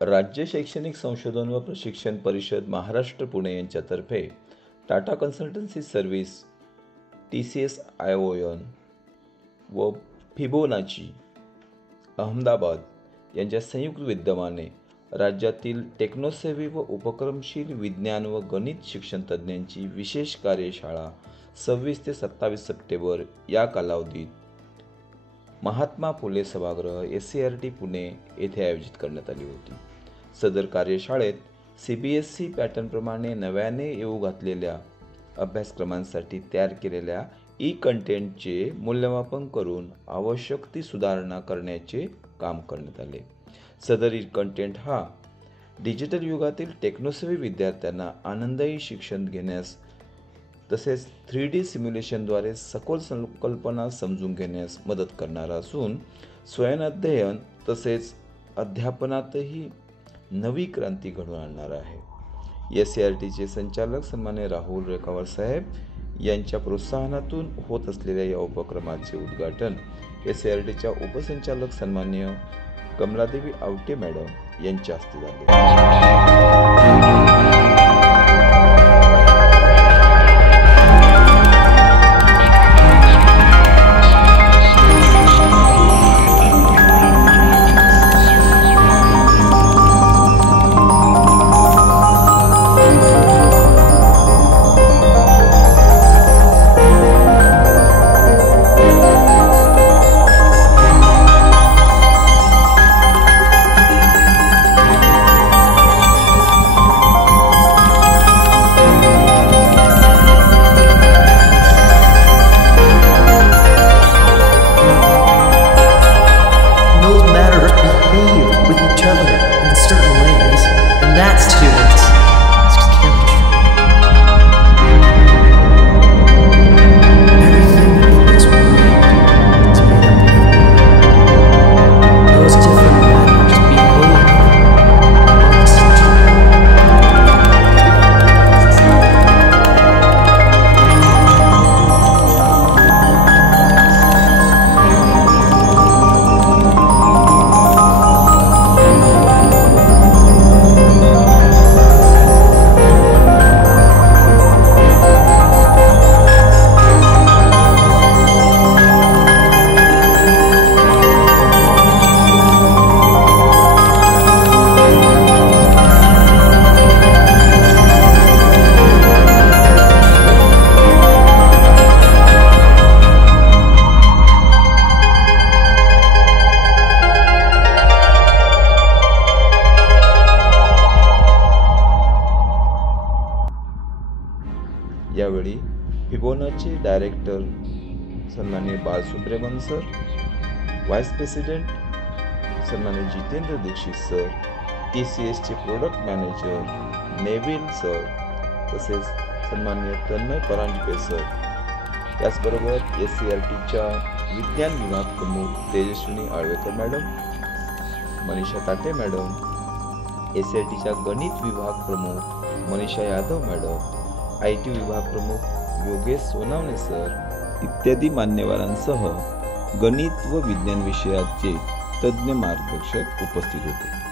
राज्य शैक्षणिक संशोधन व प्रशिक्षण परिषद महाराष्ट्र पुणे यांच्यातर्फे Tata consultancy service TCS ION व फिबोनाची अहमदाबाद यांच्या संयुक्त विद्यमाने राज्यातील टेक्नोसेव्ही व उपक्रमशील विज्ञान व गणित शिक्षण तज्ज्ञांची विशेष कार्यशाळा 26 ते 27 सप्टेंबर या कालावधीत महात्मा फुले सभागृह SCRT पुणे येथे आयोजित करण्यात आली होती। सदर कार्यशाळेत CBSE पॅटर्नप्रमाणे नव्याने येऊ घातलेल्या अभ्यासक्रमांसाठी तयार केलेल्या कंटेंटचे मूल्यमापन करून आवश्यक ती सुधारणा करण्याचे काम करण्यात आले। सदर कंटेंट हा डिजिटल युगातील टेक्नोसेव्ही विद्यार्थ्यांना आनंददायी शिक्षण घेण्यास तसेच 3D सिम्युलेशनद्वारे सखोल संकल्पना समजून घेण्यास मदत करणारा असून स्वयंअध्ययन तसेच अध्यापनातही नवी क्रांती घडवून आणणार आहे। SCRTचे संचालक सन्माननीय राहुल रेखावार साहेब यांच्या प्रोत्साहनातून होत असलेल्या या उपक्रमाचे उद्घाटन SCRTच्या उपसंचालक सन्माननीय कमलादेवी आवटे मॅडम यांच्या हस्ते झाले। यावेळी फिबोनाचे डायरेक्टर सन्माननीय बालसुब्रमण्यन सर, व्हाइस प्रेसिडेंट सन्माननीय जितेंद्र दीक्षित सर, TCSचे प्रोडक्ट मॅनेजर नेविल सर तसेच सन्माननीय तन्मय परांजपे सर, त्याचबरोबर SCRTच्या विज्ञान विभाग प्रमुख तेजस्विनी आळवेकर मॅडम, मनीषा ताटे मॅडम, SCRTच्या गणित विभाग प्रमुख मनीषा यादव मॅडम, IT विभाग प्रमुख योगेश सोनावणे सर इत्यादी मान्यवरांसह गणित व विज्ञान विषयाचे तज्ज्ञ मार्गदर्शक उपस्थित होते।